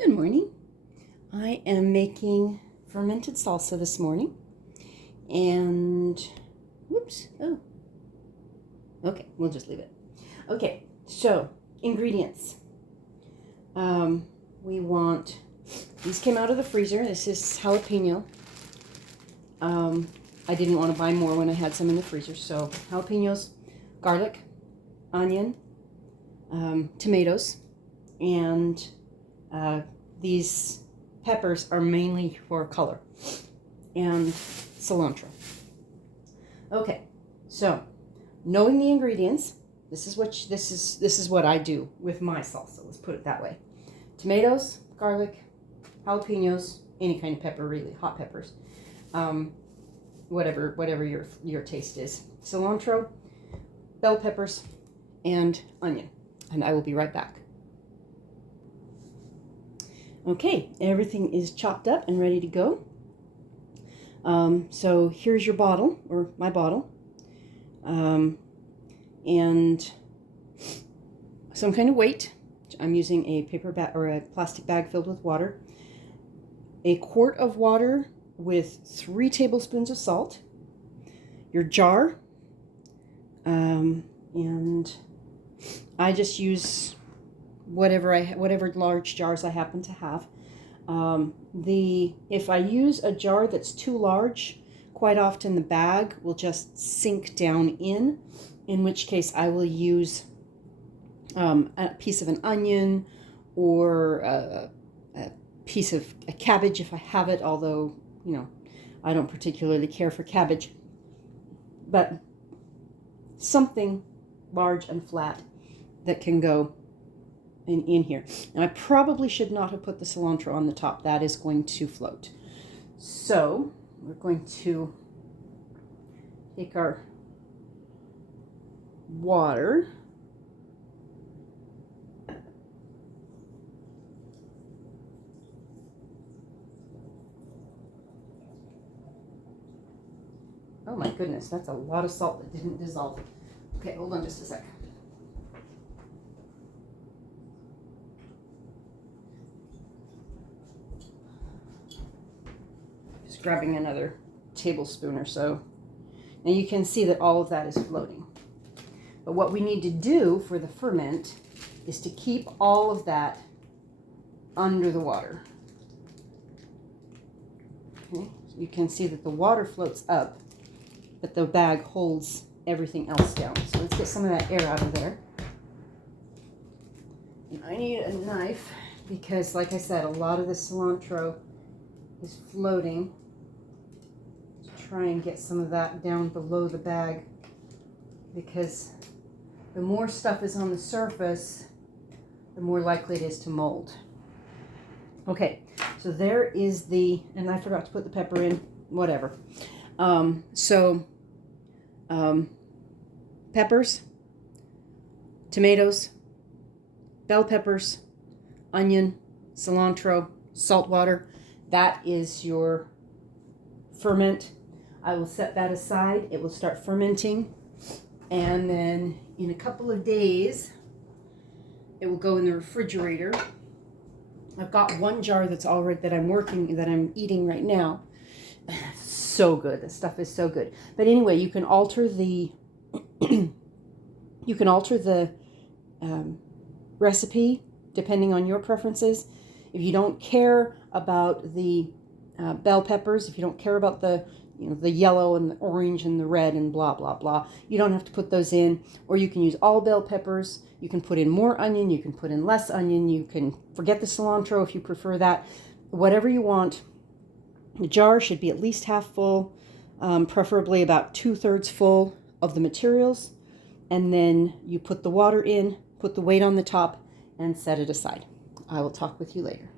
Good morning. I am making fermented salsa this morning. And, whoops, oh. Okay, we'll just leave it. Okay, so ingredients. These came out of the freezer. This is jalapeno. I didn't want to buy more when I had some in the freezer. So jalapenos, garlic, onion, tomatoes, and these peppers are mainly for color, and cilantro. Okay, so knowing the ingredients, this is what I do with my salsa. Let's put it that way: tomatoes, garlic, jalapenos, any kind of pepper, really, hot peppers, whatever your taste is. Cilantro, bell peppers, and onion. And I will be right back. Okay, everything is chopped up and ready to go. So here's your bottle, or my bottle, and some kind of weight. I'm using a paper bag or a plastic bag filled with water. A quart of water with 3 tablespoons of salt. Your jar, and I just use whatever large jars I happen to have. If I use a jar that's too large, quite often the bag will just sink down in which case I will use a piece of an onion or a piece of a cabbage if I have it, although, I don't particularly care for cabbage, but something large and flat that can go in here. And I probably should not have put the cilantro on the top. That is going to float. So we're going to take our water, oh my goodness, that's a lot of salt that didn't dissolve. Okay, hold on just a sec. Just grabbing another tablespoon or so. Now you can see that all of that is floating. But what we need to do for the ferment is to keep all of that under the water. Okay, so you can see that the water floats up, but the bag holds everything else down. So let's get some of that air out of there. And I need a knife because, like I said, a lot of the cilantro is floating. To try and get some of that down below the bag, because the more stuff is on the surface, the more likely it is to mold. Okay, so there is and I forgot to put the pepper in, whatever. Peppers, tomatoes, bell peppers, onion, cilantro, salt water. That is your ferment. I will set that aside. It will start fermenting. And then in a couple of days, it will go in the refrigerator. I've got one jar that I'm eating right now. So good. This stuff is so good. But anyway, you can alter the recipe depending on your preferences. If you don't care about the bell peppers, if you don't care about the yellow and the orange and the red and blah, blah, blah, you don't have to put those in. Or you can use all bell peppers. You can put in more onion. You can put in less onion. You can forget the cilantro if you prefer that. Whatever you want. The jar should be at least half full, preferably about 2/3 full of the materials. And then you put the water in, put the weight on the top, and set it aside. I will talk with you later.